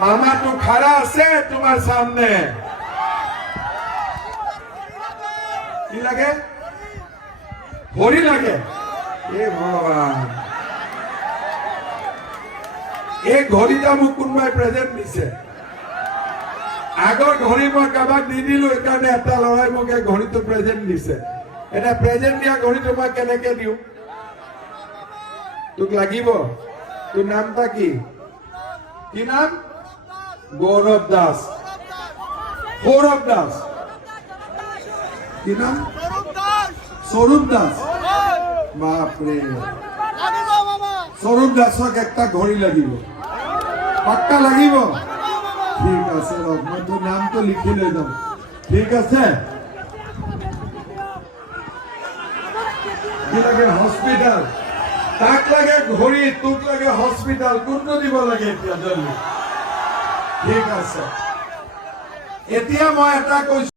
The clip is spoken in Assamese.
মামাটো খাৰা আছে তোমাৰ সামনে। কি লাগে? ঘড়ী লাগে। এ ভগৱান, এই ঘড়ীটা মোক কোনোবাই প্ৰেজেন্ট দিছে। আগৰ ঘড়ী মই কাৰোবাক নিদিলো, সেইকাৰণে এটা ল'ৰাই মোক এই ঘড়ীটো প্ৰেজেন্ট দিছে। এটা প্ৰেজেন্ট দিয়া ঘড়ীটো মই কেনেকে দিওঁ? তোক লাগিব? তোৰ নামটা কি? কি নাম? গৌৰৱ দাস। সৌৰভ দাস। কি নাম? স্বৰূপ দাস। বাপৰে, স্বৰূপ দাসক একটা ঘড়ী লাগিব। পাক্কা লাগিব? ঠিক আছে, মই তোৰ নামটো লিখি লৈ যাম। ঠিক আছে। কি লাগে? হস্পিটাল। তাক লাগে ঘড়ী, তোক লাগে হস্পিটাল। কোনটো দিব লাগে এতিয়া? জলদি। ঠিক আছে, এতিয়া মই এটা কৈছো।